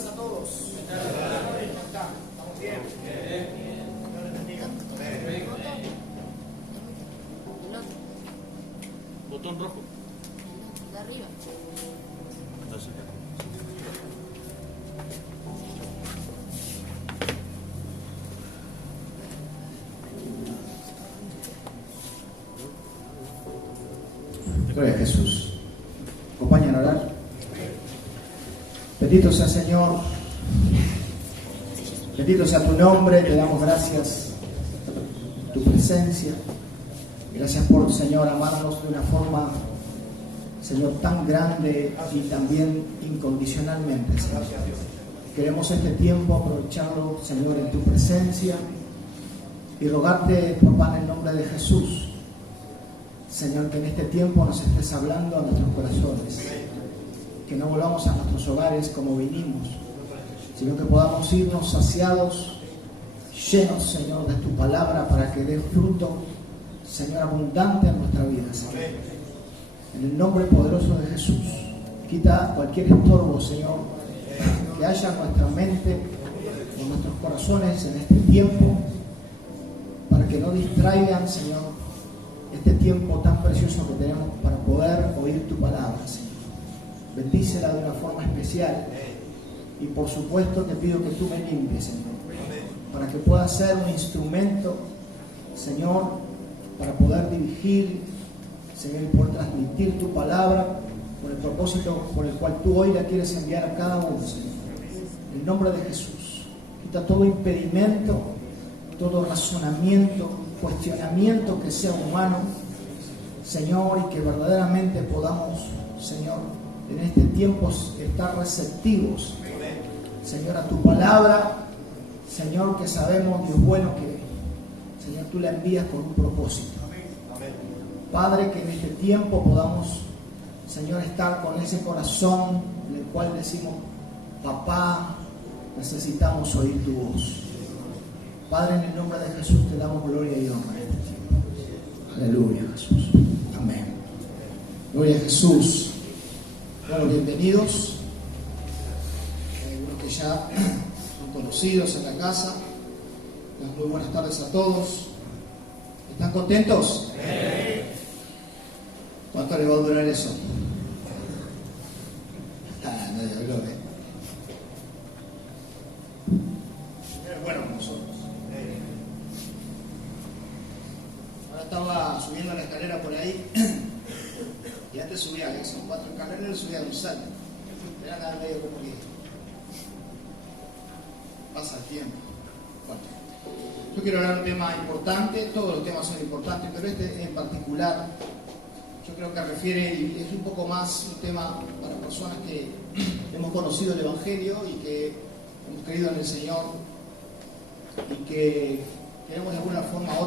tardes a todos. ¿Estamos bien? Dios les bendiga. Botón rojo. De arriba. Gloria a Jesús. Acompáñanos a orar. Bendito sea Señor. Bendito sea tu nombre. Te damos gracias por tu presencia. Gracias por, Señor, amarnos de una forma, Señor, tan grande y también incondicionalmente, Señor. Queremos este tiempo aprovecharlo, Señor, en tu presencia y rogarte, papá, en el nombre de Jesús, Señor, que en este tiempo nos estés hablando a nuestros corazones, que no volvamos a nuestros hogares como vinimos, sino que podamos irnos saciados, llenos, Señor, de tu palabra para que dé fruto, Señor, abundante en nuestra vida, Señor. En el nombre poderoso de Jesús, quita cualquier estorbo, Señor, que haya en nuestra mente, en nuestros corazones en este tiempo, para que no distraigan, Señor, este tiempo tan precioso que tenemos para poder oír tu palabra, Señor. Bendícela de una forma especial y por supuesto te pido que tú me limpies, Señor, para que pueda ser un instrumento, Señor, para poder dirigir, Señor, y poder transmitir tu palabra con el propósito por el cual tú hoy la quieres enviar a cada uno, Señor. En el nombre de Jesús, quita todo impedimento, todo razonamiento, cuestionamiento que sea humano, Señor, y que verdaderamente podamos, Señor, en este tiempo estar receptivos, Señor, a tu palabra, Señor, que sabemos, Dios bueno, que, Señor, tú la envías con un propósito. Padre, que en este tiempo podamos, Señor, estar con ese corazón en el cual decimos, papá, necesitamos oír tu voz. Padre, en el nombre de Jesús te damos gloria y honra en este tiempo. Aleluya, Jesús. Amén. Gloria a Jesús. Bueno, bienvenidos. Algunos que ya son conocidos en la casa. Muy buenas tardes a todos. ¿Están contentos? ¿Cuánto les va a durar eso? Nadie habló, bueno, nosotros. Ahora estaba subiendo la escalera por ahí y antes subía, que son 4 escaleras, subía de un salto. Era nada medio como que pasa el tiempo. Bueno, yo quiero hablar de un tema importante, todos los temas son importantes, pero este en particular yo creo que refiere, y es un poco más un tema para personas que hemos conocido el Evangelio y que hemos creído en el Señor y que queremos de alguna forma u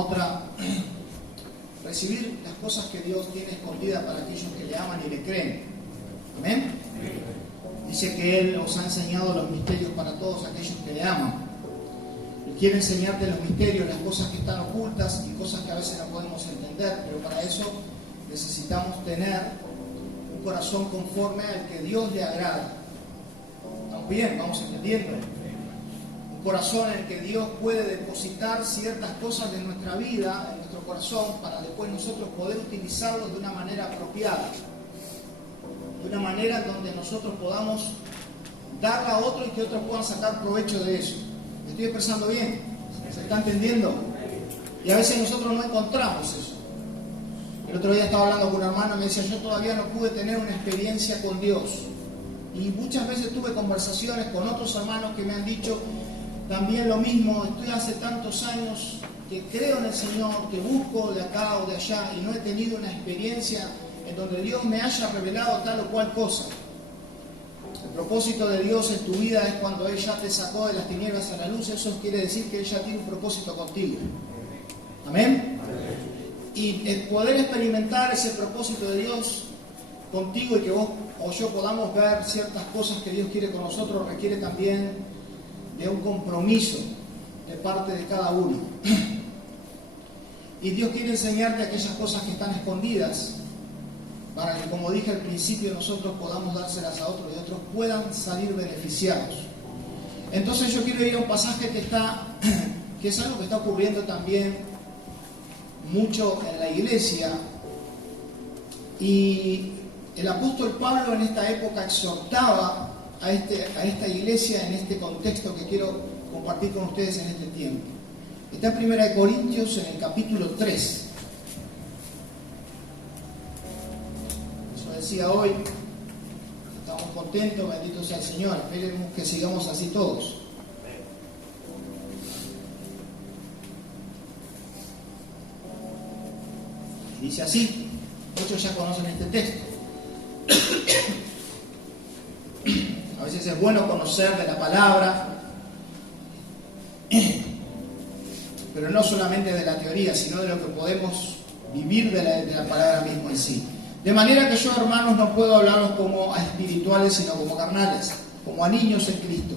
otra, recibir las cosas que Dios tiene escondidas para aquellos que le aman y le creen. Amén. Dice que Él os ha enseñado los misterios para todos aquellos que le aman. Él quiere enseñarte los misterios, las cosas que están ocultas y cosas que a veces no podemos entender, pero para eso necesitamos tener un corazón conforme al que Dios le agrada. ¿Estamos bien? ¿Vamos entendiendo? Un corazón en el que Dios puede depositar ciertas cosas de nuestra vida, en nuestro corazón, para después nosotros poder utilizarlos de una manera apropiada. De una manera donde nosotros podamos darla a otro y que otros puedan sacar provecho de eso. ¿Me estoy expresando bien? ¿Se está entendiendo? Y a veces nosotros no encontramos eso. El otro día estaba hablando con una hermana y me decía, yo todavía no pude tener una experiencia con Dios. Y muchas veces tuve conversaciones con otros hermanos que me han dicho también lo mismo. Estoy hace tantos años que creo en el Señor, que busco de acá o de allá y no he tenido una experiencia en donde Dios me haya revelado tal o cual cosa. El propósito de Dios en tu vida es cuando Él ya te sacó de las tinieblas a la luz. Eso quiere decir que Él ya tiene un propósito contigo. Amén. Y el poder experimentar ese propósito de Dios contigo y que vos o yo podamos ver ciertas cosas que Dios quiere con nosotros requiere también de un compromiso de parte de cada uno. Y Dios quiere enseñarte aquellas cosas que están escondidas para que, como dije al principio, nosotros podamos dárselas a otros y otros puedan salir beneficiados. Entonces yo quiero ir a un pasaje que es algo que está ocurriendo también mucho en la iglesia, y el apóstol Pablo en esta época exhortaba a esta iglesia en este contexto que quiero compartir con ustedes en este tiempo. Está en 1 Corintios en el capítulo 3. Eso decía hoy, estamos contentos, bendito sea el Señor, esperemos que sigamos así todos. Dice así, muchos ya conocen este texto. A veces es bueno conocer de la palabra, pero no solamente de la teoría, sino de lo que podemos vivir de la palabra misma en sí. De manera que yo, hermanos, no puedo hablaros como a espirituales, sino como carnales, como a niños en Cristo.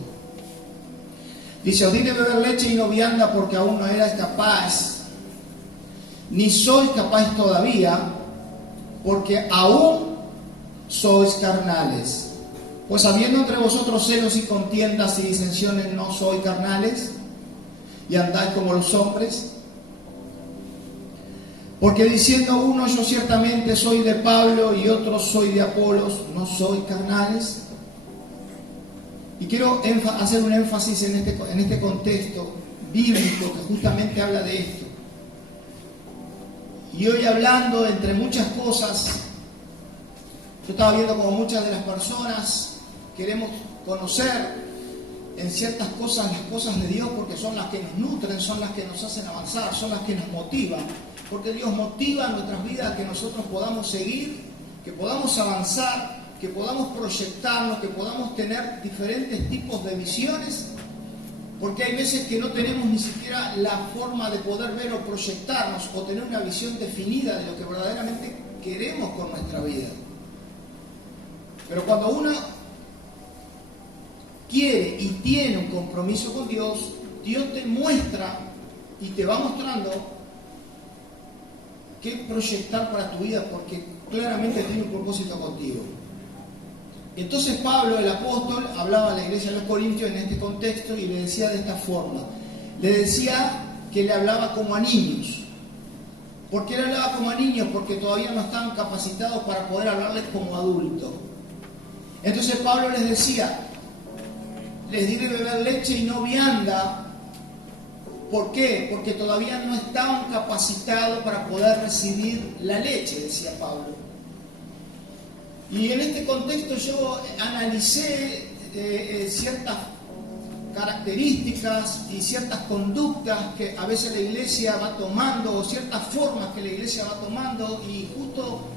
Dice, os di de beber leche y no vianda porque aún no erais capaz, ni sois capaz todavía, porque aún sois carnales. Pues habiendo entre vosotros celos y contiendas y disensiones, ¿no sois carnales? Y andáis como los hombres. Porque diciendo uno, yo ciertamente soy de Pablo, y otro soy de Apolos, ¿no sois carnales? Y quiero hacer un énfasis en este contexto bíblico que justamente habla de esto. Y hoy, hablando entre muchas cosas, yo estaba viendo como muchas de las personas queremos conocer en ciertas cosas las cosas de Dios, porque son las que nos nutren, son las que nos hacen avanzar, son las que nos motivan, porque Dios motiva nuestras vidas a que nosotros podamos seguir, que podamos avanzar, que podamos proyectarnos, que podamos tener diferentes tipos de visiones, porque hay veces que no tenemos ni siquiera la forma de poder ver o proyectarnos o tener una visión definida de lo que verdaderamente queremos con nuestra vida. Pero cuando uno quiere y tiene un compromiso con Dios, Dios te muestra y te va mostrando qué proyectar para tu vida, porque claramente tiene un propósito contigo. Entonces Pablo, el apóstol, hablaba a la iglesia de los Corintios en este contexto y le decía de esta forma. Le decía que le hablaba como a niños. ¿Por qué le hablaba como a niños? Porque todavía no estaban capacitados para poder hablarles como adultos. Entonces Pablo les decía, les di de beber leche y no vianda. ¿Por qué? Porque todavía no estaban capacitados para poder recibir la leche, decía Pablo. Y en este contexto yo analicé ciertas características y ciertas conductas que a veces la iglesia va tomando, o ciertas formas que la iglesia va tomando, y justo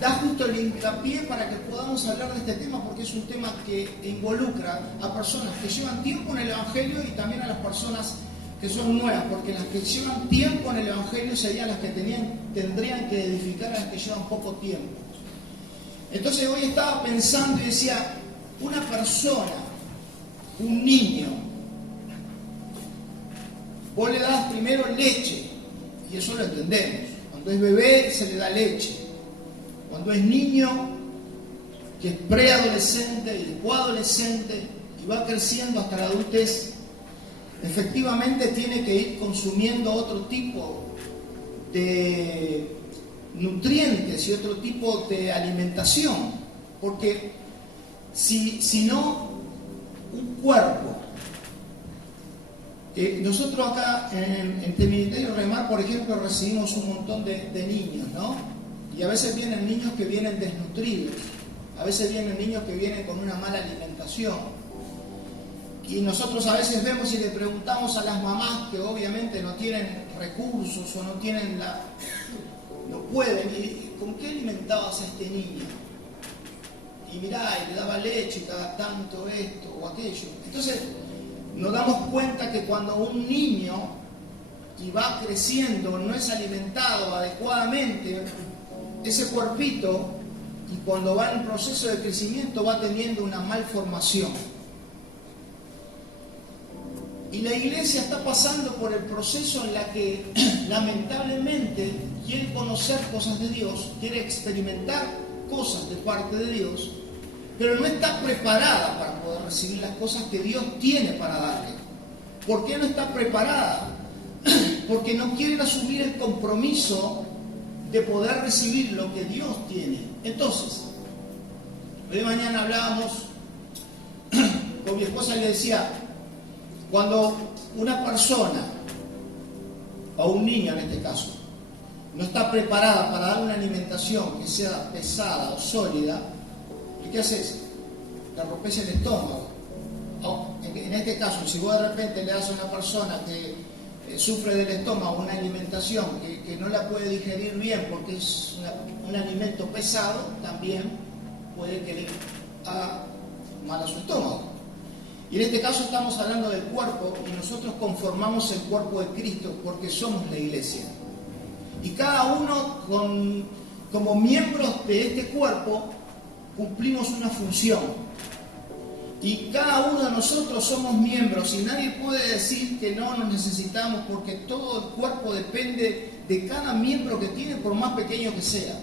da justo el hincapié para que podamos hablar de este tema, porque es un tema que involucra a personas que llevan tiempo en el Evangelio y también a las personas que son nuevas, porque las que llevan tiempo en el Evangelio serían las que tendrían que edificar a las que llevan poco tiempo. Entonces hoy estaba pensando y decía, una persona, un niño, vos le das primero leche, y eso lo entendemos. Cuando es bebé se le da leche. Cuando es niño, que es preadolescente y después adolescente y va creciendo hasta la adultez, efectivamente tiene que ir consumiendo otro tipo de nutrientes y otro tipo de alimentación, porque si no, un cuerpo, nosotros acá en Ministerio Remar, por ejemplo, recibimos un montón de niños, ¿no? Y a veces vienen niños que vienen desnutridos, a veces vienen niños que vienen con una mala alimentación. Y nosotros a veces vemos y le preguntamos a las mamás que obviamente no tienen recursos o no pueden, y ¿con qué alimentabas a este niño? Y mirá, y le daba leche cada tanto esto o aquello. Entonces nos damos cuenta que cuando un niño y va creciendo no es alimentado adecuadamente, ese cuerpito, y cuando va en proceso de crecimiento va teniendo una malformación. Y la iglesia está pasando por el proceso en la que lamentablemente quiere conocer cosas de Dios, quiere experimentar cosas de parte de Dios, pero no está preparada para poder recibir las cosas que Dios tiene para darle. ¿Por qué no está preparada? Porque no quieren asumir el compromiso de poder recibir lo que Dios tiene. Entonces, hoy mañana hablábamos con mi esposa y le decía, cuando una persona, o un niño en este caso, no está preparada para dar una alimentación que sea pesada o sólida, ¿y qué haces? Le rompes el estómago. En este caso, si vos de repente le das a una persona que sufre del estómago una alimentación que no la puede digerir bien porque es un alimento pesado, también puede que le haga mal a su estómago. Y en este caso estamos hablando del cuerpo, y nosotros conformamos el cuerpo de Cristo porque somos la iglesia. Y cada uno como miembros de este cuerpo cumplimos una función. Y cada uno de nosotros somos miembros y nadie puede decir que no nos necesitamos, porque todo el cuerpo depende de cada miembro que tiene, por más pequeño que sea.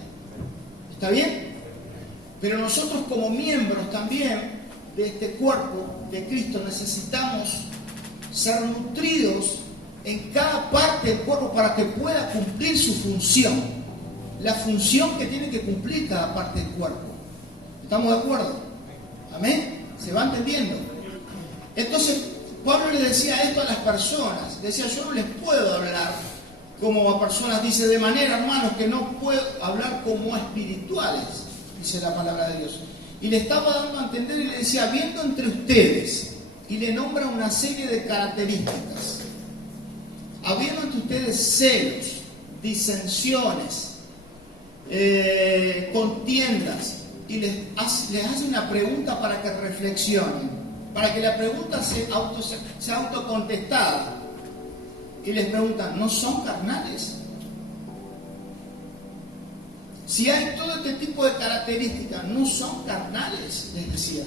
¿Está bien? Pero nosotros como miembros también de este cuerpo de Cristo necesitamos ser nutridos en cada parte del cuerpo para que pueda cumplir su función, la función que tiene que cumplir cada parte del cuerpo. ¿Estamos de acuerdo? ¿Amén? ¿Se va entendiendo? Entonces, Pablo le decía esto a las personas. Decía, yo no les puedo hablar como a personas, dice, de manera, hermanos, que no puedo hablar como espirituales, dice la palabra de Dios. Y le estaba dando a entender y le decía, viendo entre ustedes, y le nombra una serie de características. Habiendo entre ustedes celos, disensiones, contiendas, y les hace una pregunta para que reflexionen, para que la pregunta sea autocontestada. Y les preguntan, ¿no son carnales? Si hay todo este tipo de características, ¿no son carnales? Les decía.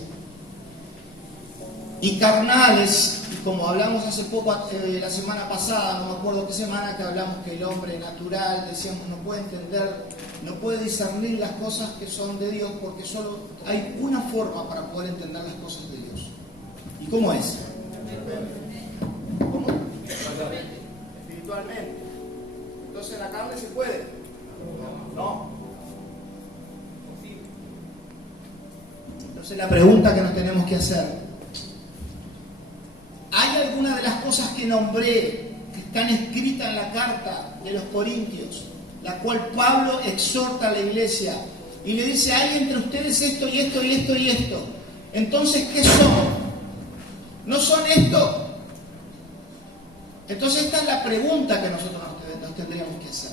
Y carnales, y como hablamos hace poco, la semana pasada, no me acuerdo qué semana, que hablamos que el hombre natural, decíamos, no puede entender, no puede discernir las cosas que son de Dios, porque solo hay una forma para poder entender las cosas de Dios. ¿Y cómo es? ¿Cómo? Espiritualmente. Entonces, ¿la carne se puede? No. Entonces, la pregunta que nos tenemos que hacer: ¿hay alguna de las cosas que nombré que están escritas en la carta de los Corintios, la cual Pablo exhorta a la iglesia y le dice, hay entre ustedes esto y esto y esto y esto? Entonces, ¿qué son? ¿No son esto? Entonces, esta es la pregunta que nosotros nos tendríamos que hacer.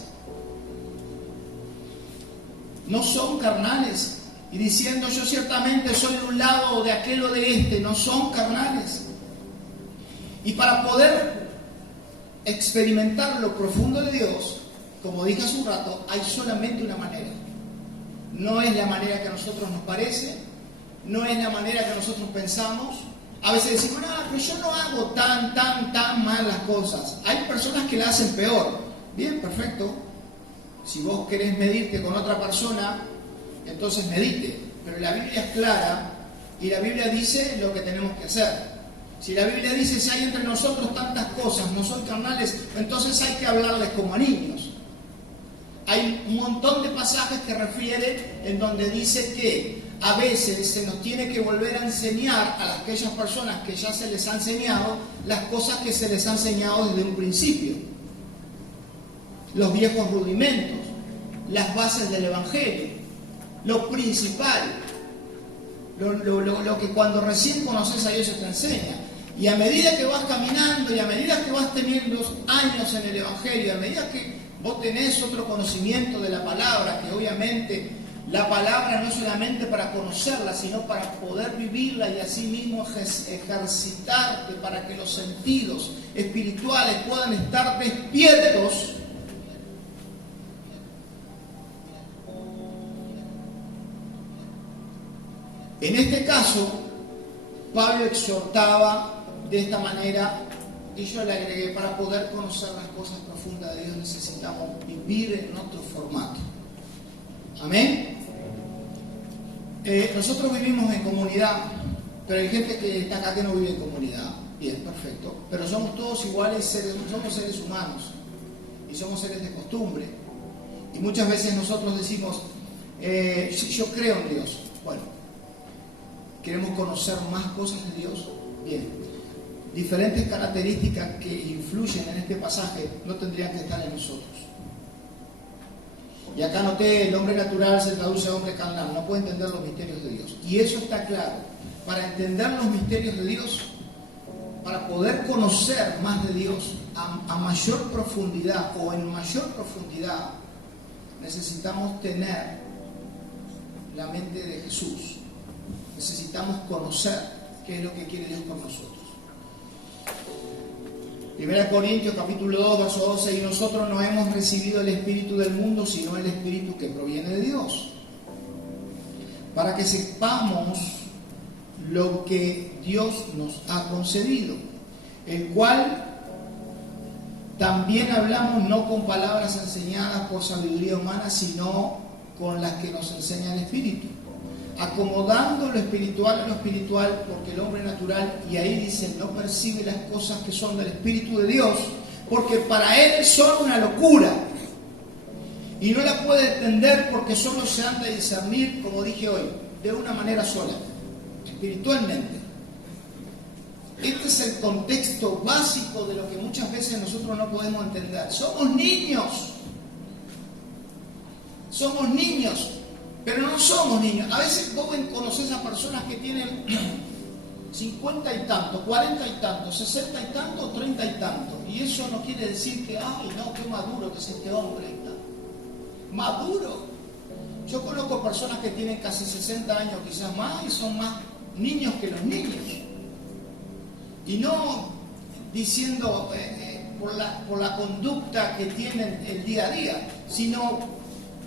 ¿No son carnales? Y diciendo, yo ciertamente soy de un lado o de aquel o de este, ¿no son carnales? Y para poder experimentar lo profundo de Dios, como dije hace un rato, hay solamente una manera. No es la manera que a nosotros nos parece, no es la manera que nosotros pensamos. A veces decimos, no, pero yo no hago tan mal las cosas. Hay personas que la hacen peor. Bien, perfecto. Si vos querés medirte con otra persona, entonces medite. Pero la Biblia es clara y la Biblia dice lo que tenemos que hacer. Si la Biblia dice, si hay entre nosotros tantas cosas, no son carnales, entonces hay que hablarles como a niños. Hay un montón de pasajes que refieren en donde dice que a veces se nos tiene que volver a enseñar a aquellas personas que ya se les ha enseñado las cosas que se les ha enseñado desde un principio. Los viejos rudimentos, las bases del Evangelio, lo principal, lo que cuando recién conoces a Dios se te enseña. Y a medida que vas caminando y a medida que vas teniendo años en el Evangelio, a medida que vos tenés otro conocimiento de la palabra, que obviamente la palabra no es solamente para conocerla, sino para poder vivirla y así mismo ejercitarte para que los sentidos espirituales puedan estar despiertos. En este caso, Pablo exhortaba de esta manera y yo le agregué, para poder conocer las cosas profundas de Dios necesitamos vivir en otro formato. Amén. Nosotros vivimos en comunidad, pero hay gente que está acá que no vive en comunidad. Bien, perfecto. Pero somos todos iguales, somos seres humanos y somos seres de costumbre. Y muchas veces nosotros decimos, yo creo en Dios. Bueno, queremos conocer más cosas de Dios. Bien, diferentes características que influyen en este pasaje no tendrían que estar en nosotros. Y acá noté, el hombre natural se traduce a hombre carnal, no puede entender los misterios de Dios. Y eso está claro. Para entender los misterios de Dios, para poder conocer más de Dios a mayor profundidad o en mayor profundidad, necesitamos tener la mente de Jesús. Necesitamos conocer qué es lo que quiere Dios con nosotros. 1 Corintios capítulo 2, verso 12, y nosotros no hemos recibido el espíritu del mundo, sino el espíritu que proviene de Dios, para que sepamos lo que Dios nos ha concedido, el cual también hablamos no con palabras enseñadas por sabiduría humana, sino con las que nos enseña el Espíritu, acomodando lo espiritual a lo espiritual, porque el hombre natural, y ahí dice, no percibe las cosas que son del Espíritu de Dios, porque para él son una locura, y no la puede entender porque solo se han de discernir, como dije hoy, de una manera sola, espiritualmente. Este es el contexto básico de lo que muchas veces nosotros no podemos entender. Somos niños, pero no somos niños. A veces vos conocés a personas que tienen 50 y tanto, 40 y tanto, 60 y tanto, 30 y tanto. Y eso no quiere decir que, ay no, qué maduro que es este hombre. Maduro. Yo conozco personas que tienen casi 60 años, quizás más, y son más niños que los niños. Y no diciendo por la conducta que tienen el día a día, sino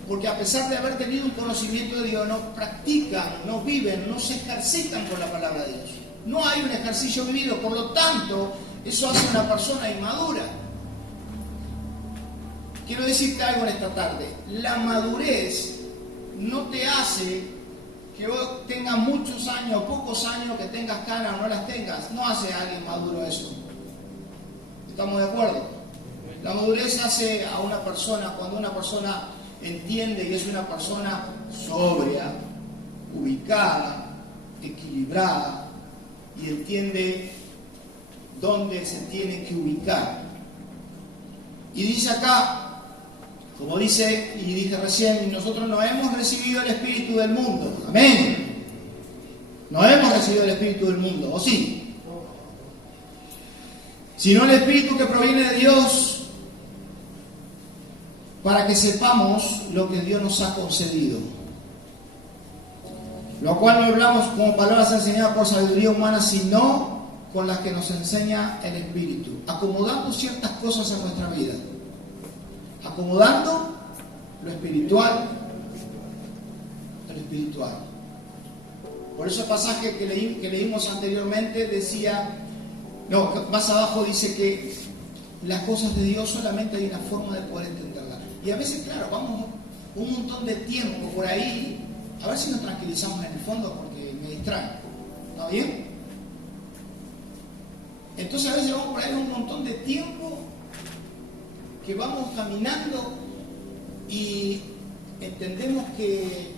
porque a pesar de haber tenido un conocimiento de Dios, no practican, no viven, no se ejercitan con la palabra de Dios. No hay un ejercicio vivido, por lo tanto, eso hace una persona inmadura. Quiero decirte algo en esta tarde. La madurez no te hace que vos tengas muchos años, pocos años, que tengas canas o no las tengas. No hace a alguien maduro eso. ¿Estamos de acuerdo? La madurez hace a una persona, cuando una persona entiende y es una persona sobria, ubicada, equilibrada, y entiende dónde se tiene que ubicar. Y dice acá, como dice y dije recién, nosotros no hemos recibido el espíritu del mundo. Amén. No hemos recibido el espíritu del mundo, ¿o sí? Sino el espíritu que proviene de Dios, para que sepamos lo que Dios nos ha concedido. Lo cual no hablamos como palabras enseñadas por sabiduría humana, sino con las que nos enseña el Espíritu, acomodando ciertas cosas en nuestra vida. Acomodando lo espiritual a lo espiritual. Por eso el pasaje que leímos anteriormente decía, no, más abajo dice que las cosas de Dios solamente hay una forma de poder entenderlas. Y a veces, claro, vamos un montón de tiempo por ahí, a ver si nos tranquilizamos en el fondo porque me distraen. ¿Está bien? Entonces a veces vamos por ahí un montón de tiempo que vamos caminando y entendemos que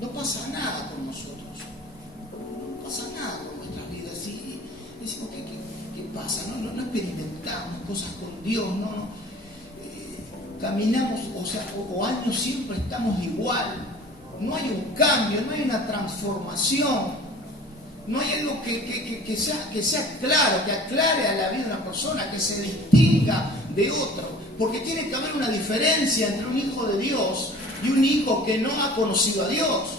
no pasa nada con nosotros, no pasa nada con nuestras vidas, y decimos ¿qué pasa? No experimentamos cosas con Dios, caminamos, o años siempre estamos igual, no hay un cambio, no hay una transformación, no hay algo que sea claro, que aclare a la vida de una persona, que se distinga de otro, porque tiene que haber una diferencia entre un hijo de Dios y un hijo que no ha conocido a Dios.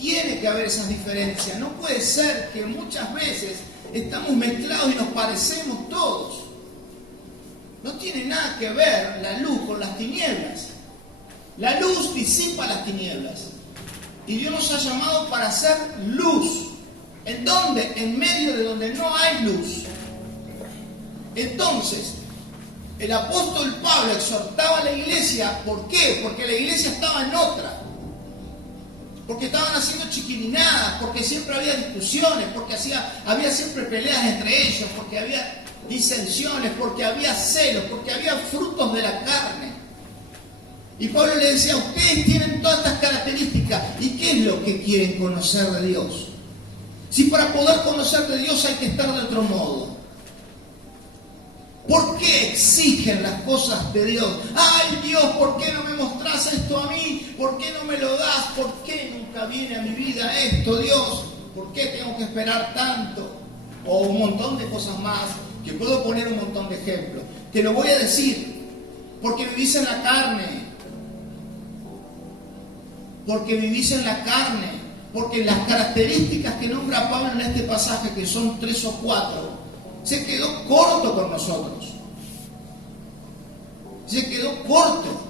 Tiene que haber esas diferencias. No puede ser que muchas veces estamos mezclados y nos parecemos todos. No tiene nada que ver la luz con las tinieblas. La luz disipa las tinieblas. Y Dios nos ha llamado para hacer luz. ¿En dónde? En medio de donde no hay luz. Entonces, el apóstol Pablo exhortaba a la iglesia. ¿Por qué? Porque la iglesia estaba en otra. Porque estaban haciendo chiquilinadas, porque siempre había discusiones, porque había siempre peleas entre ellos, porque había disensiones, porque había celos, porque había frutos de la carne. Y Pablo le decía, ustedes tienen todas estas características. ¿Y qué es lo que quieren conocer de Dios? Si para poder conocer de Dios hay que estar de otro modo. ¿Por qué exigen las cosas de Dios? ¡Ay, Dios! ¿Por qué no me mostrás esto a mí? ¿Por qué no me lo das? ¿Por qué nunca viene a mi vida esto, Dios? ¿Por qué tengo que esperar tanto? O un montón de cosas más, que puedo poner un montón de ejemplos. Te lo voy a decir, porque vivís en la carne. Porque vivís en la carne. Porque las características que nombra Pablo en este pasaje, que son 3 o 4, se quedó corto con nosotros. Se quedó corto.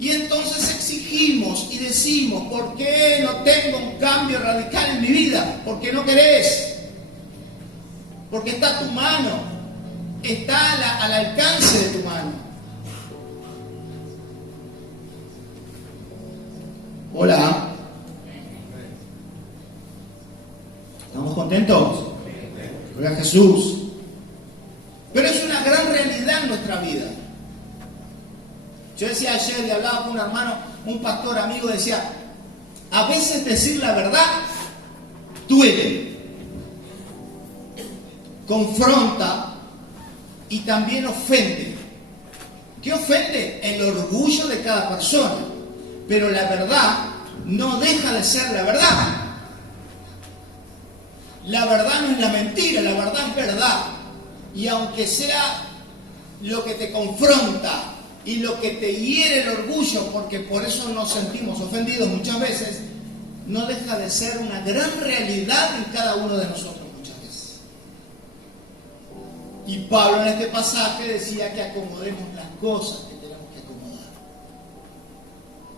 Y entonces exigimos y decimos, ¿por qué no tengo un cambio radical en mi vida? Porque no querés. Porque está a tu mano. Está al alcance de tu mano. Hola. ¿Estamos contentos? Gloria a Jesús. Pero es una gran realidad en nuestra vida. Yo decía ayer, y hablaba con un hermano, un pastor amigo, decía, a veces decir la verdad duele, confronta y también ofende. ¿Qué ofende? El orgullo de cada persona. Pero la verdad no deja de ser la verdad. La verdad no es la mentira, la verdad es verdad. Y aunque sea lo que te confronta y lo que te hiere el orgullo, porque por eso nos sentimos ofendidos muchas veces, no deja de ser una gran realidad en cada uno de nosotros muchas veces. Y Pablo en este pasaje decía que acomodemos las cosas que tenemos que acomodar.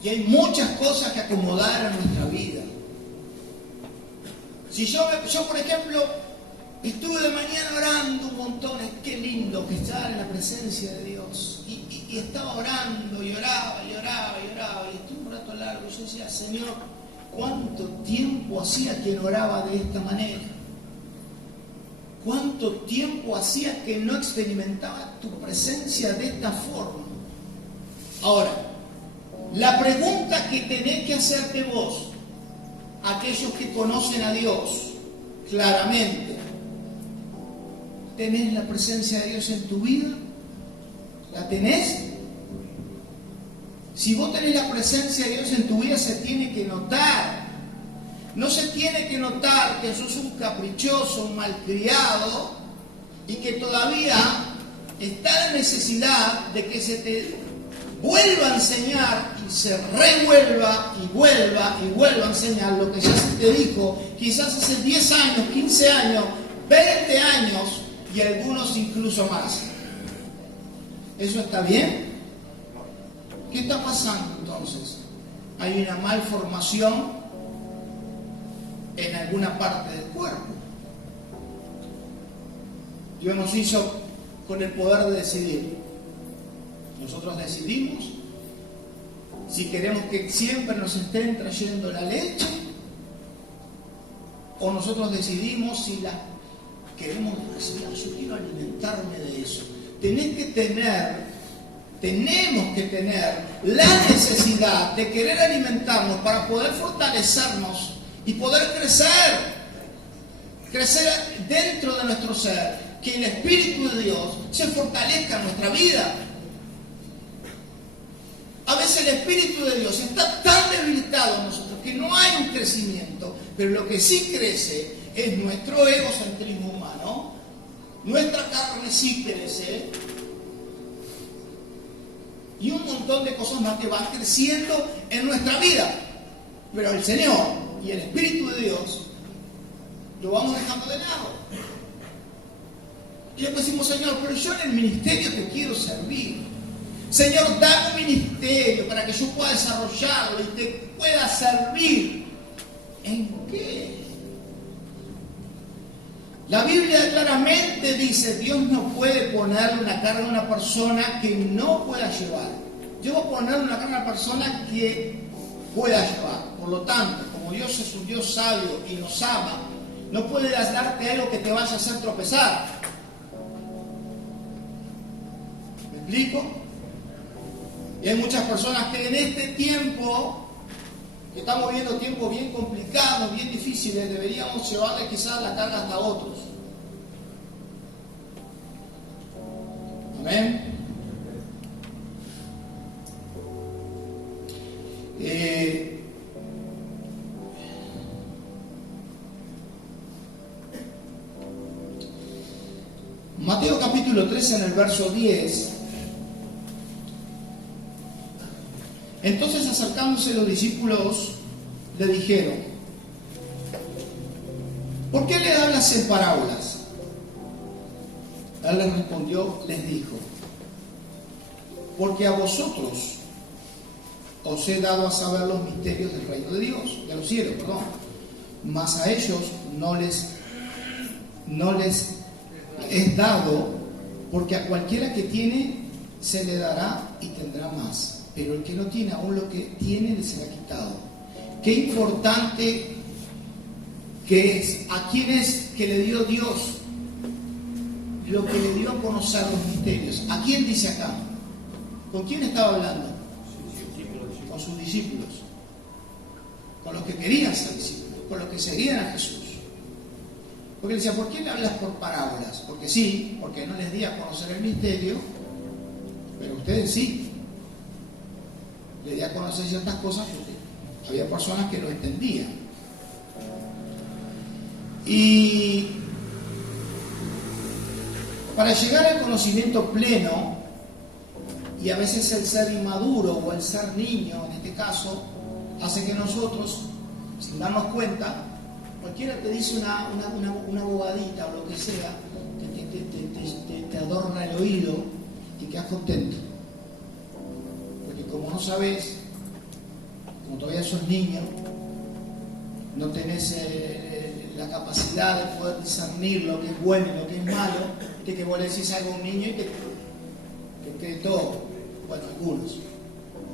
Y hay muchas cosas que acomodar en nuestra vida. Si yo por ejemplo, estuve de mañana orando un montón, qué lindo que estar en la presencia de Dios. Y estaba orando, y oraba, y estuve un rato largo. Yo decía, Señor, ¿cuánto tiempo hacía que no oraba de esta manera? ¿Cuánto tiempo hacía que no experimentaba tu presencia de esta forma? Ahora, la pregunta que tenés que hacerte vos, aquellos que conocen a Dios claramente, ¿tenés la presencia de Dios en tu vida? ¿La tenés? Si vos tenés la presencia de Dios en tu vida, se tiene que notar. No se tiene que notar que sos un caprichoso, un malcriado, y que todavía está la necesidad de que se te vuelva a enseñar y se revuelva y vuelva a enseñar lo que ya se te dijo, quizás hace 10 años, 15 años, 20 años y algunos incluso más. ¿Eso está bien? ¿Qué está pasando entonces? Hay una malformación en alguna parte del cuerpo. Dios nos hizo con el poder de decidir. Nosotros decidimos si queremos que siempre nos estén trayendo la leche, o nosotros decidimos si la queremos recibir. Yo quiero alimentarme de eso. Tenemos que tener la necesidad de querer alimentarnos para poder fortalecernos y poder crecer dentro de nuestro ser, que el Espíritu de Dios se fortalezca en nuestra vida. A veces el Espíritu de Dios está tan debilitado en nosotros que no hay un crecimiento, pero lo que sí crece es nuestro egocentrismo humano. Nuestra carne sí crece, y un montón de cosas más que van creciendo en nuestra vida. Pero el Señor y el Espíritu de Dios lo vamos dejando de lado. Y después decimos, Señor, pero yo en el ministerio te quiero servir. Señor, dame un ministerio para que yo pueda desarrollarlo y te pueda servir. ¿En qué? La Biblia claramente dice, Dios no puede ponerle una carga a una persona que no pueda llevar. Yo voy a ponerle una carga a una persona que pueda llevar. Por lo tanto, como Dios es un Dios sabio y nos ama, no puede darte algo que te vaya a hacer tropezar. ¿Me explico? Y hay muchas personas que en este tiempo, que estamos viviendo tiempos bien complicados, bien difíciles, deberíamos llevarle quizás la carga hasta otros. Amén. Mateo capítulo 13 en el verso 10. Entonces acercándose los discípulos le dijeron: ¿por qué le hablas en parábolas? Él les respondió, les dijo: porque a vosotros os he dado a saber los misterios del reino de Dios, de los cielos, perdón, mas a ellos no les es dado, porque a cualquiera que tiene se le dará y tendrá más, pero el que no tiene, aún lo que tiene le será quitado. Qué importante que es a quienes que le dio Dios lo que le dio a conocer los misterios. ¿A quién dice acá? ¿Con quién estaba hablando? Con sus discípulos, con los que querían ser discípulos, con los que seguían a Jesús. Porque le decía, ¿por qué le hablas por parábolas? Porque sí, porque no les di a conocer el misterio, pero ustedes sí. Les di a conocer ciertas cosas porque había personas que lo entendían. Y para llegar al conocimiento pleno, y a veces el ser inmaduro o el ser niño, en este caso, hace que nosotros, sin darnos cuenta, cualquiera te dice una bobadita o lo que sea, te adorna el oído y quedas contento. Porque como no sabes, como todavía sos niño, no tenés la capacidad de poder discernir lo que es bueno y lo que es malo, de que vos le decís algo a un niño y que cree todo. Bueno, algunos,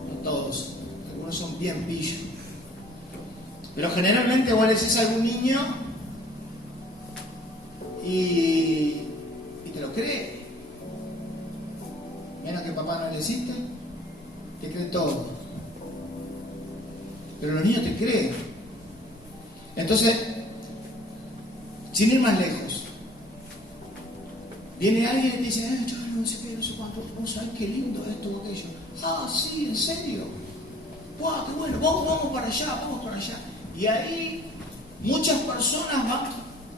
no todos, algunos son bien pillos. Pero generalmente vos le decís a algún niño y te lo cree. Menos que papá no le deciste, te cree todo. Pero los niños te creen. Entonces, sin ir más lejos, viene alguien y te dice, yo no sé qué, no sé cuánto, vos sabés qué lindo esto o aquello. Ah, sí, ¿en serio? ¡Wow, qué bueno! Vamos para allá. Y ahí muchas personas van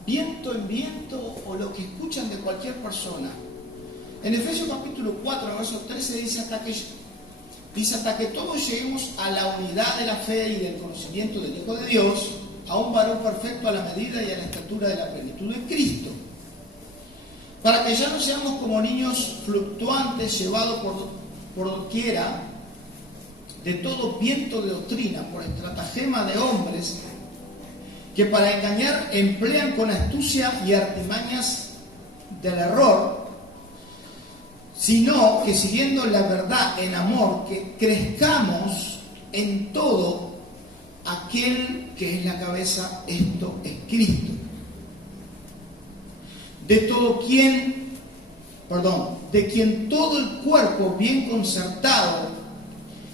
viento en viento o lo que escuchan de cualquier persona. En Efesios capítulo 4, verso 13 dice hasta que todos lleguemos a la unidad de la fe y del conocimiento del Hijo de Dios, a un varón perfecto a la medida y a la estatura de la plenitud de Cristo, para que ya no seamos como niños fluctuantes llevados por doquiera de todo viento de doctrina, por estratagema de hombres que para engañar emplean con astucia y artimañas del error, sino que siguiendo la verdad en amor, que crezcamos en todo aquel que es la cabeza, esto es Cristo. De quien todo el cuerpo bien concertado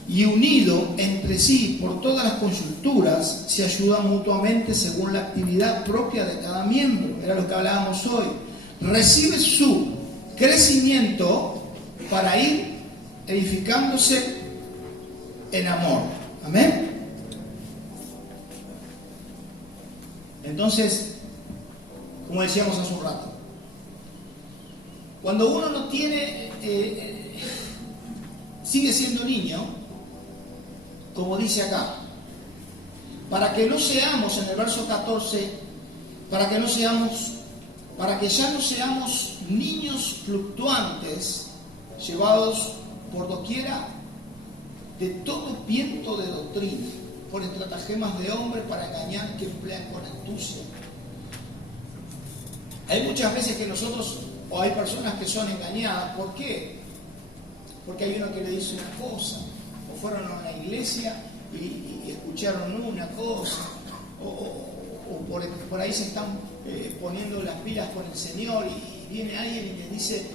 y unido entre sí por todas las coyunturas, se ayuda mutuamente según la actividad propia de cada miembro. Era lo que hablábamos hoy. Recibe su crecimiento para ir edificándose en amor. Amén. Entonces, como decíamos hace un rato, cuando uno no tiene, sigue siendo niño, como dice acá, para que no seamos, en el verso 14, para que ya no seamos niños fluctuantes, llevados por doquiera de todo viento de doctrina, por estratagemas de hombres para engañar que emplean con astucia. Hay muchas veces que nosotros, o hay personas que son engañadas. ¿Por qué? Porque hay uno que le dice una cosa, o fueron a una iglesia y escucharon una cosa, o por ahí se están poniendo las pilas con el Señor y viene alguien y les dice,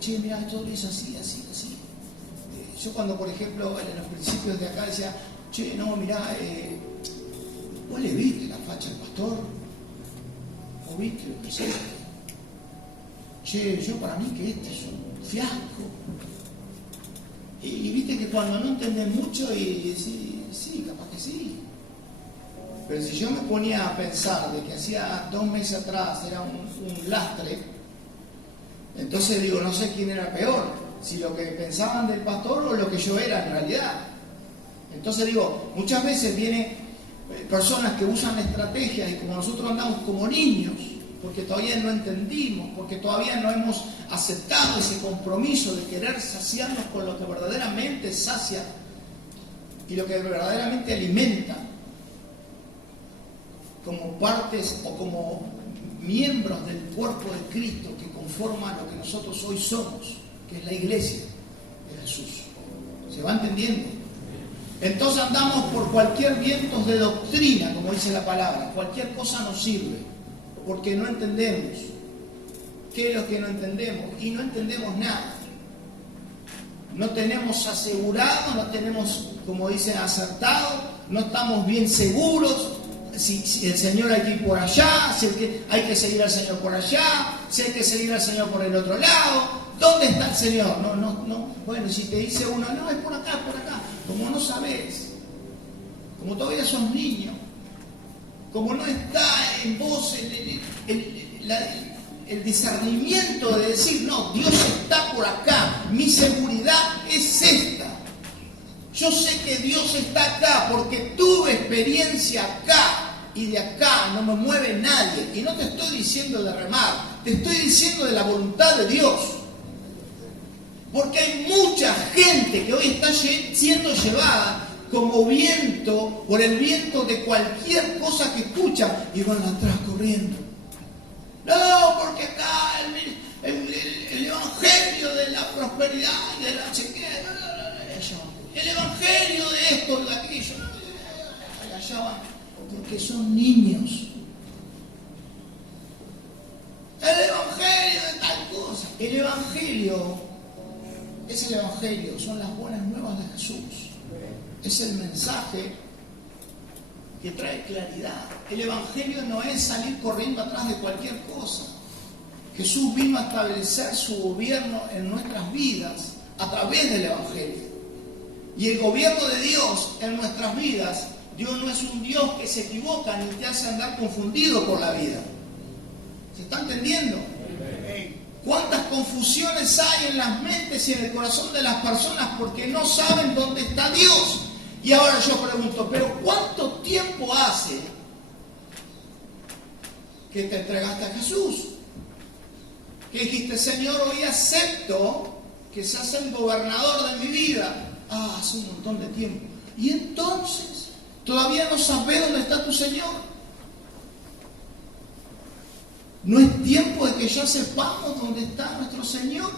che, mira, esto es así, así, así. Yo cuando, por ejemplo, en los principios de acá decía, che, no, mirá, ¿vos le viste la facha al pastor? ¿O viste lo que es esto? Che, yo para mí que este es un fiasco. Y viste que cuando no entendés mucho y sí, capaz que sí. Pero si yo me ponía a pensar de que hacía 2 meses atrás era un lastre, entonces digo, no sé quién era peor, si lo que pensaban del pastor o lo que yo era en realidad. Entonces digo, muchas veces vienen personas que usan estrategias y como nosotros andamos como niños, porque todavía no entendimos, porque todavía no hemos aceptado ese compromiso de querer saciarnos con lo que verdaderamente sacia y lo que verdaderamente alimenta, como partes o como miembros del cuerpo de Cristo que conforman lo que nosotros hoy somos, que es la iglesia de Jesús. ¿Se va entendiendo? Entonces andamos por cualquier viento de doctrina, como dice la palabra, cualquier cosa nos sirve, porque no entendemos. ¿Qué es lo que no entendemos? Y no entendemos nada. No tenemos asegurado, no tenemos, como dicen, acertado, no estamos bien seguros. Si el Señor hay que ir por allá, si hay que seguir al Señor por allá, si hay que seguir al Señor por el otro lado. ¿Dónde está el Señor? No. Bueno, si te dice uno, no, es por acá, por acá. Como no sabes, como todavía sos niño, como no está en vos el discernimiento de decir, no, Dios está por acá, mi seguridad es esta. Yo sé que Dios está acá porque tuve experiencia acá y de acá no me mueve nadie. Y no te estoy diciendo de remar, te estoy diciendo de la voluntad de Dios. Porque hay mucha gente que hoy está siendo llevada como viento, por el viento de cualquier cosa que escucha y van atrás corriendo. No, porque acá el evangelio de la prosperidad y de la chequera, el evangelio de esto y de aquello, allá van, porque son niños. El evangelio de tal cosa. El evangelio es el evangelio, son las buenas nuevas de Jesús. Es el mensaje que trae claridad. El evangelio no es salir corriendo atrás de cualquier cosa. Jesús vino a establecer su gobierno en nuestras vidas a través del evangelio. Y el gobierno de Dios en nuestras vidas, Dios no es un Dios que se equivoca ni te hace andar confundido por la vida. ¿Se está entendiendo? ¿Cuántas confusiones hay en las mentes y en el corazón de las personas porque no saben dónde está Dios? Y ahora yo pregunto, ¿pero cuánto tiempo hace que te entregaste a Jesús? Que dijiste, Señor, hoy acepto que seas el gobernador de mi vida. Hace un montón de tiempo. Y entonces, ¿todavía no sabes dónde está tu Señor? ¿No es tiempo de que ya sepamos dónde está nuestro Señor?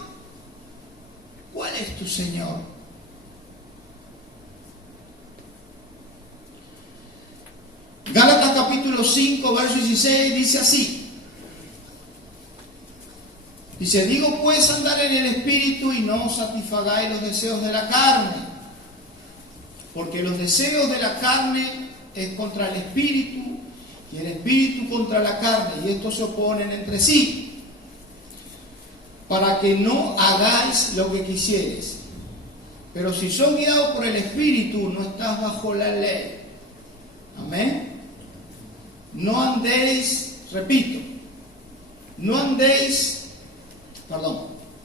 ¿Cuál es tu Señor? Gálatas capítulo 5, verso 16 dice así. Dice, digo pues andar en el Espíritu y no satisfagáis los deseos de la carne. Porque los deseos de la carne es contra el Espíritu y el Espíritu contra la carne. Y estos se oponen entre sí. Para que no hagáis lo que quisieres. Pero si sos guiados por el Espíritu, no estás bajo la ley. Amén. No andéis, repito, no andéis,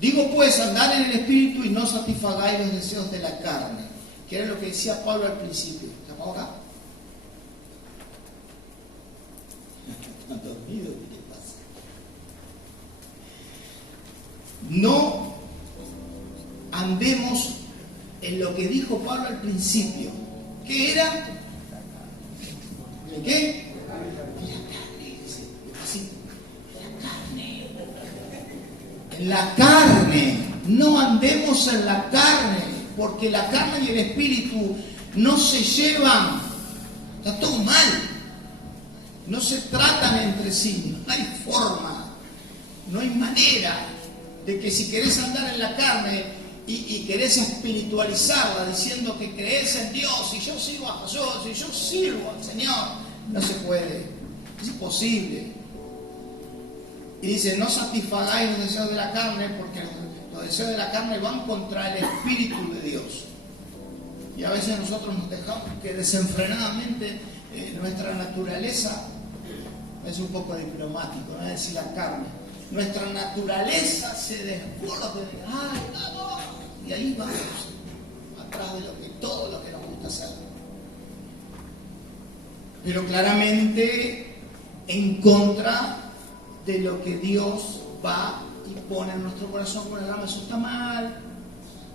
digo pues andar en el Espíritu y no satisfagáis los deseos de la carne, que era lo que decía Pablo al principio. ¿Te apago acá? ¿Están dormidos? ¿Qué pasa? No andemos en lo que dijo Pablo al principio. ¿Qué era? ¿De qué? De la carne, así, de la la carne, no andemos en la carne, porque la carne y el espíritu no se llevan, está todo mal, no se tratan entre sí, no hay forma, no hay manera de que si querés andar en la carne y querés espiritualizarla diciendo que crees en Dios y yo sirvo a Dios y yo sirvo al Señor, no se puede, es imposible. Y dice, no satisfagáis los deseos de la carne, porque los deseos de la carne van contra el Espíritu de Dios. Y a veces nosotros nos dejamos que desenfrenadamente nuestra naturaleza, es un poco diplomático, no es decir la carne, nuestra naturaleza se desborda de, ¡ay, vamos! Y ahí vamos, atrás de todo lo que nos gusta hacer. Pero claramente en contra de lo que Dios va y pone en nuestro corazón con el alma. Eso está mal,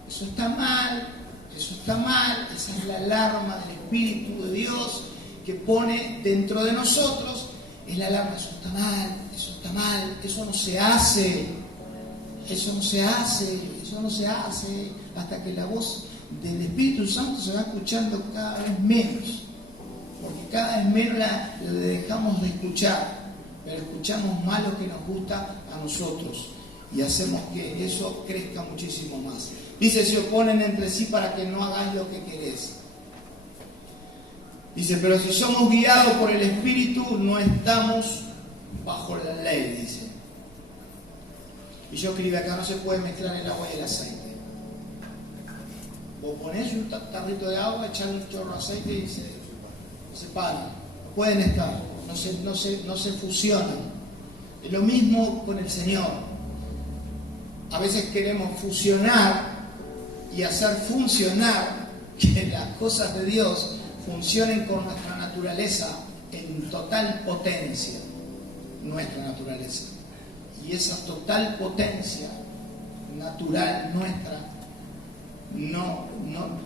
eso está mal, eso está mal. Esa es la alarma del Espíritu de Dios que pone dentro de nosotros. Es la alarma, eso está mal, eso está mal, eso no se hace, eso no se hace, eso no se hace, hasta que la voz del Espíritu Santo se va escuchando cada vez menos, porque cada vez menos la dejamos de escuchar. Pero escuchamos más lo que nos gusta a nosotros y hacemos que eso crezca muchísimo más. Dice, se oponen entre sí para que no hagáis lo que querés. Dice, pero si somos guiados por el Espíritu, no estamos bajo la ley, dice. Y yo escribí acá, no se puede mezclar el agua y el aceite. Vos ponés un tarrito de agua, echás un chorro de aceite y se separan. Pueden estar. No se fusionan. Es lo mismo con el Señor. A veces queremos fusionar y hacer funcionar que las cosas de Dios funcionen con nuestra naturaleza en total potencia, nuestra naturaleza. Y esa total potencia natural nuestra no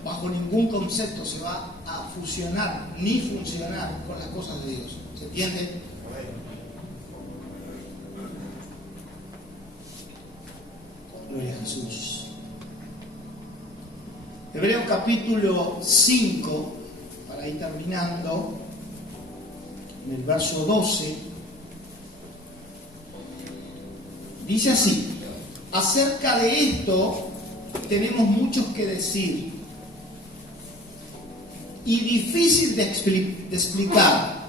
bajo ningún concepto se va a fusionar ni funcionar con las cosas de Dios. ¿Se entiende? Gloria a Jesús. Hebreos capítulo 5, para ir terminando, en el verso 12, dice así: acerca de esto tenemos mucho que decir y difícil de explicar.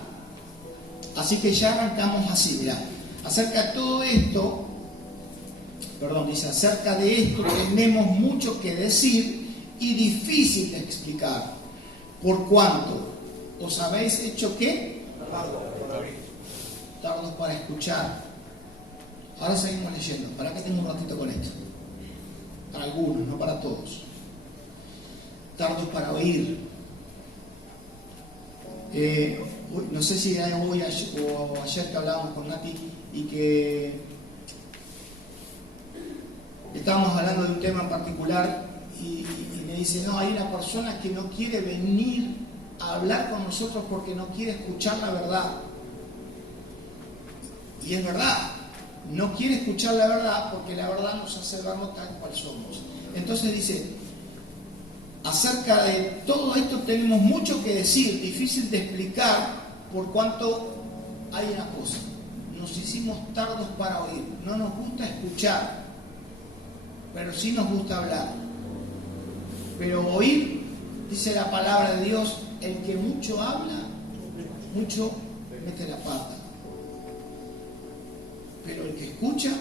Así que ya arrancamos así, mirá. Acerca de todo esto, dice, acerca de esto tenemos mucho que decir y difícil de explicar. Por cuanto os habéis hecho ¿qué? Tardos para escuchar. Ahora seguimos leyendo. Para que tengo un ratito con esto. Para algunos, no para todos. Tardos para oír. No sé si hay hoy o ayer que hablábamos con Nati y que estábamos hablando de un tema en particular y me dice, no, hay una persona que no quiere venir a hablar con nosotros porque no quiere escuchar la verdad. Y es verdad, no quiere escuchar la verdad porque la verdad nos hace vernos tal cual somos. Entonces dice, acerca de todo esto tenemos mucho que decir, difícil de explicar, por cuanto hay una cosa, nos hicimos tardos para oír, no nos gusta escuchar, pero sí nos gusta hablar. Pero oír, dice la palabra de Dios, el que mucho habla, mucho mete la pata. Pero el que escucha,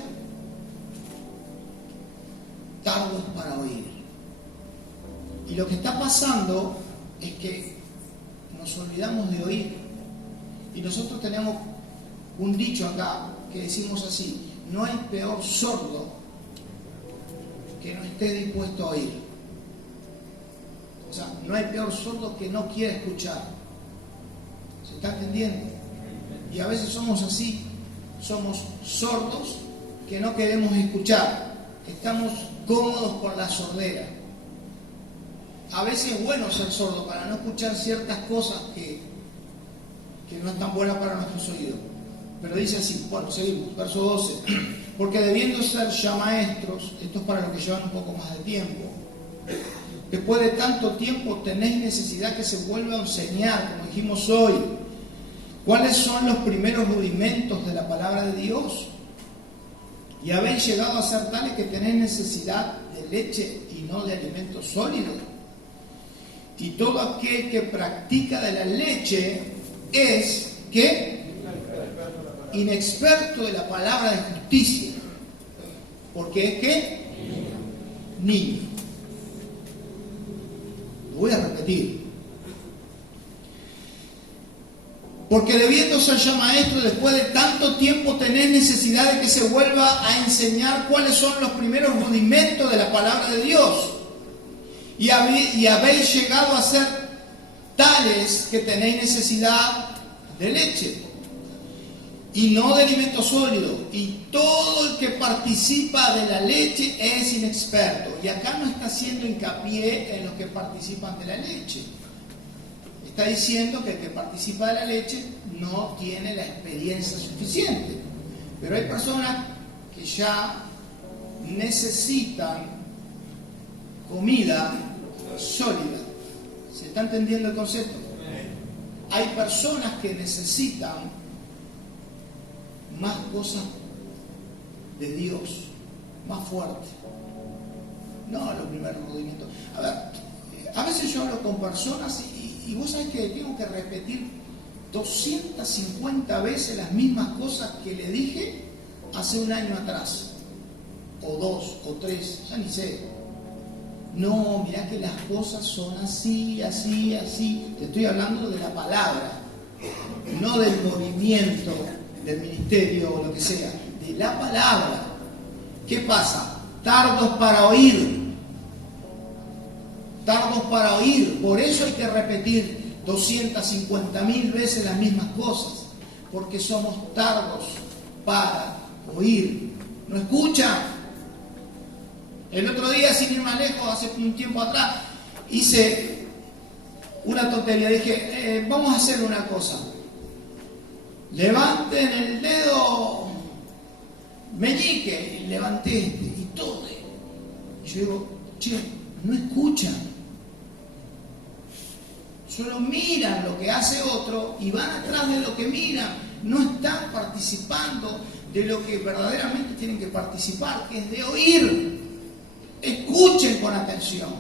tardos para oír. Y lo que está pasando es que nos olvidamos de oír. Y nosotros tenemos un dicho acá que decimos así: no hay peor sordo que no esté dispuesto a oír. O sea, no hay peor sordo que no quiera escuchar. ¿Se está entendiendo? Y a veces somos así, somos sordos que no queremos escuchar. Estamos cómodos con la sordera. A veces es bueno ser sordo para no escuchar ciertas cosas que no están buenas para nuestros oídos. Pero dice así, bueno, seguimos, verso 12. Porque debiendo ser ya maestros, esto es para los que llevan un poco más de tiempo, después de tanto tiempo tenéis necesidad que se vuelva a enseñar, como dijimos hoy, cuáles son los primeros rudimentos de la palabra de Dios. Y habéis llegado a ser tales que tenéis necesidad de leche y no de alimento sólido. Y todo aquel que practica de la leche es, ¿qué? Inexperto de la palabra de justicia. Porque es, ¿qué? Niño. Lo voy a repetir. Porque debiendo ser ya maestro, después de tanto tiempo tenéis necesidad de que se vuelva a enseñar cuáles son los primeros rudimentos de la palabra de Dios. Y habéis llegado a ser tales que tenéis necesidad de leche y no de alimento sólido. Y todo el que participa de la leche es inexperto. Y acá no está haciendo hincapié en los que participan de la leche. Está diciendo que el que participa de la leche no tiene la experiencia suficiente. Pero hay personas que ya necesitan comida sólida. ¿Se está entendiendo el concepto? Hay personas que necesitan más cosas de Dios, más fuerte. No los primeros rudimentos. A ver, a veces yo hablo con personas y vos sabés que tengo que repetir 250 veces las mismas cosas que le dije hace un año atrás, o 2, o 3, ya ni sé. No, mirá que las cosas son así, así, así. Te estoy hablando de la palabra, no del movimiento, del ministerio o lo que sea, de la palabra. ¿Qué pasa? Tardos para oír. Tardos para oír. Por eso hay que repetir 250.000 veces las mismas cosas. Porque somos tardos para oír. ¿No escuchan? El otro día, sin ir más lejos, hace un tiempo atrás, hice una tontería. Dije, vamos a hacer una cosa. Levanten el dedo meñique. Y levanté este. Y todo. Y yo digo, che, no escuchan. Solo miran lo que hace otro y van atrás de lo que miran. No están participando de lo que verdaderamente tienen que participar, que es de oír. Escuchen con atención.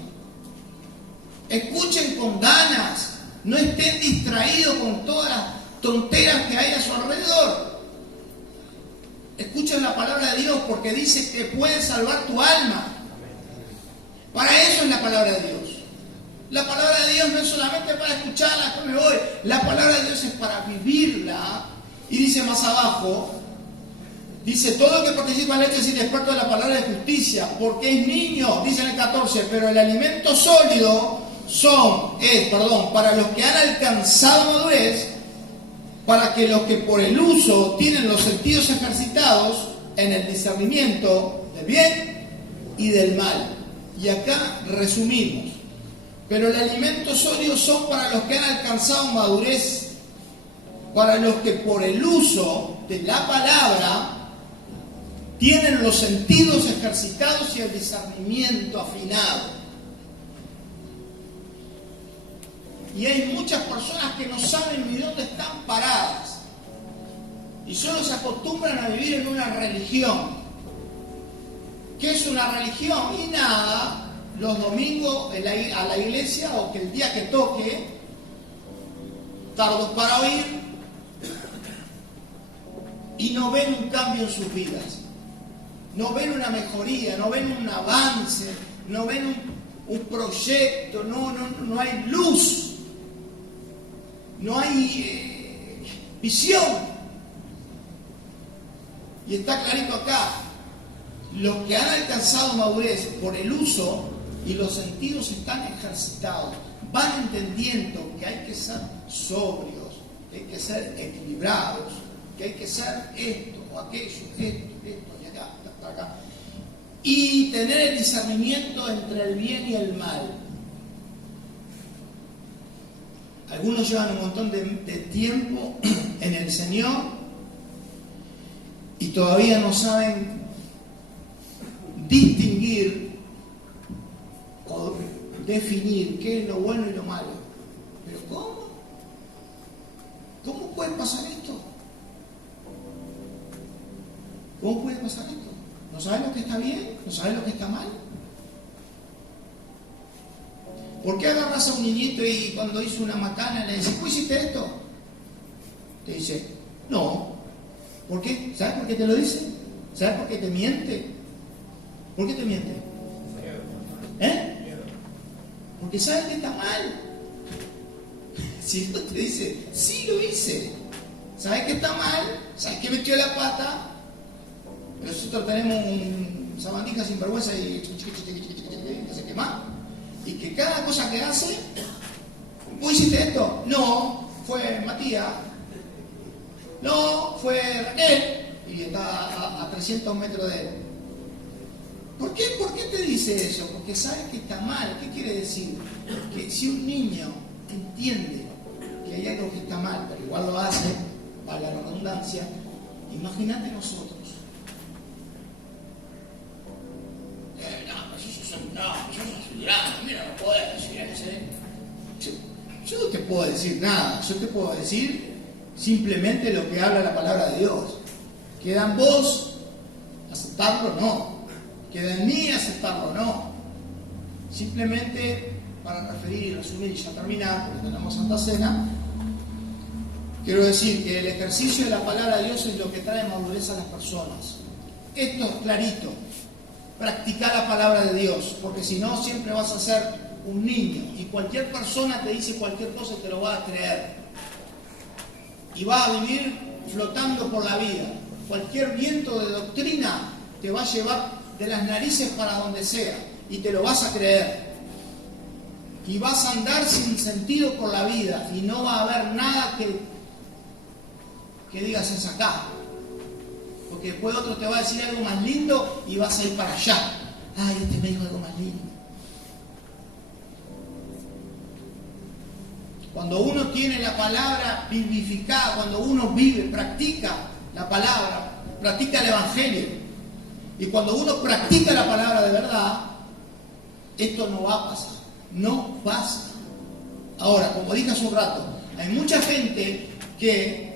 Escuchen con ganas. No estén distraídos con todas las tonteras que hay a su alrededor. Escuchen la palabra de Dios porque dice que puede salvar tu alma. Para eso es la palabra de Dios. La palabra de Dios no es solamente para escucharla, después me voy. La palabra de Dios es para vivirla. Y dice más abajo, dice, todo el que participa en la leche es inexperto de la palabra de justicia, porque es niño, dice en el 14, pero el alimento sólido para los que han alcanzado madurez, para que los que por el uso tienen los sentidos ejercitados en el discernimiento del bien y del mal. Y acá resumimos. Pero el alimento sólido son para los que han alcanzado madurez, para los que por el uso de la palabra tienen los sentidos ejercitados y el discernimiento afinado. Y hay muchas personas que no saben ni dónde están paradas y solo se acostumbran a vivir en una religión. ¿Qué es una religión? Y nada, los domingos a la iglesia o que el día que toque, tardos para oír, y no ven un cambio en sus vidas. No ven una mejoría, no ven un avance, no ven un proyecto, no hay luz, no hay visión. Y está clarito acá, los que han alcanzado madurez por el uso y los sentidos están ejercitados, van entendiendo que hay que ser sobrios, que hay que ser equilibrados, que hay que ser esto o aquello, esto y acá. Acá. Y tener el discernimiento entre el bien y el mal. Algunos llevan un montón de tiempo en el Señor y todavía no saben distinguir o definir qué es lo bueno y lo malo. Pero ¿cómo? ¿Cómo puede pasar esto? ¿Cómo puede pasar esto? ¿No sabes lo que está bien? ¿No sabes lo que está mal? ¿Por qué agarras a un niñito y cuando hizo una macana le dices, ¿tú hiciste esto? Te dice, no. ¿Por qué? ¿Sabes por qué te lo dice? ¿Sabes por qué te miente? ¿Por qué te miente? Porque sabe que está mal. Si no te dice, sí lo hice. ¿Sabes que está mal? ¿Sabes que metió la pata? Pero nosotros tenemos un sabandija sin vergüenza y que se quema. Y que cada cosa que hace, ¿vos hiciste esto? No, fue Matías. No, fue Raquel. Y está a 300 metros de él. ¿Por qué te dice eso? Porque sabe que está mal. ¿Qué quiere decir? Que si un niño entiende que hay algo que está mal, pero igual lo hace, para la redundancia, imagínate nosotros. Mira, no puedo decir eso. Yo no te puedo decir nada. Yo te puedo decir simplemente lo que habla la palabra de Dios. Queda en vos aceptarlo o no. Queda en mí aceptarlo o no. Simplemente para referir y resumir y ya terminar, porque tenemos Santa Cena, quiero decir que el ejercicio de la palabra de Dios es lo que trae madurez a las personas. Esto es clarito. Practicar la palabra de Dios, porque si no siempre vas a ser un niño y cualquier persona te dice cualquier cosa y te lo va a creer y va a vivir flotando por la vida. Cualquier viento de doctrina te va a llevar de las narices para donde sea y te lo vas a creer y vas a andar sin sentido por la vida y no va a haber nada que digas es acá. Porque después otro te va a decir algo más lindo y vas a ir para allá. Ay, este me dijo algo más lindo. Cuando uno tiene la palabra vivificada, cuando uno vive, practica la palabra, practica el Evangelio. Y cuando uno practica la palabra de verdad, esto no va a pasar. No pasa. Ahora, como dije hace un rato, hay mucha gente que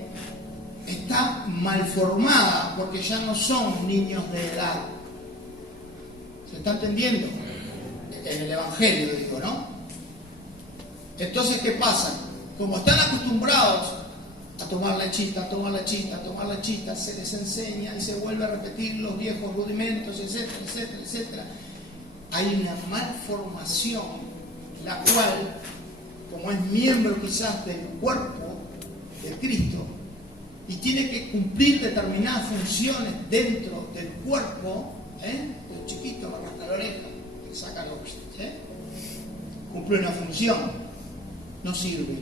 está mal formada porque ya no son niños de edad. ¿Se está entendiendo? En el Evangelio digo, ¿no? Entonces, ¿qué pasa? Como están acostumbrados a tomar lechita, se les enseña y se vuelve a repetir los viejos rudimentos, etcétera, etcétera, etcétera. Hay una malformación, la cual, como es miembro quizás del cuerpo de Cristo, y tiene que cumplir determinadas funciones dentro del cuerpo, el chiquito me arrastra la oreja, le saca los, cumple una función, no sirve.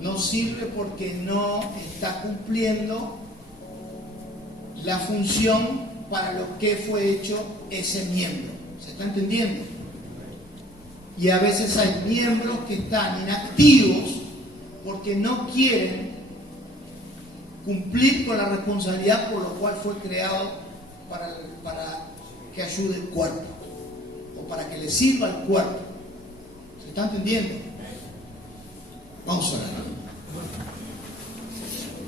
No sirve porque no está cumpliendo la función para lo que fue hecho ese miembro. ¿Se está entendiendo? Y a veces hay miembros que están inactivos porque no quieren cumplir con la responsabilidad por lo cual fue creado para que ayude el cuerpo o para que le sirva al cuerpo. ¿Se está entendiendo? Vamos a orar.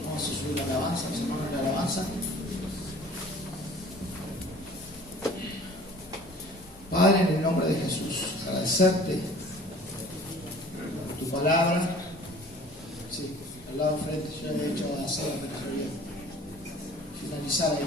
Vamos a subir la alabanza, los hermanos de la alabanza. Padre, en el nombre de Jesús, agradecerte tu palabra. Sí, al lado frente, yo he hecho hacer la finalizar ahí.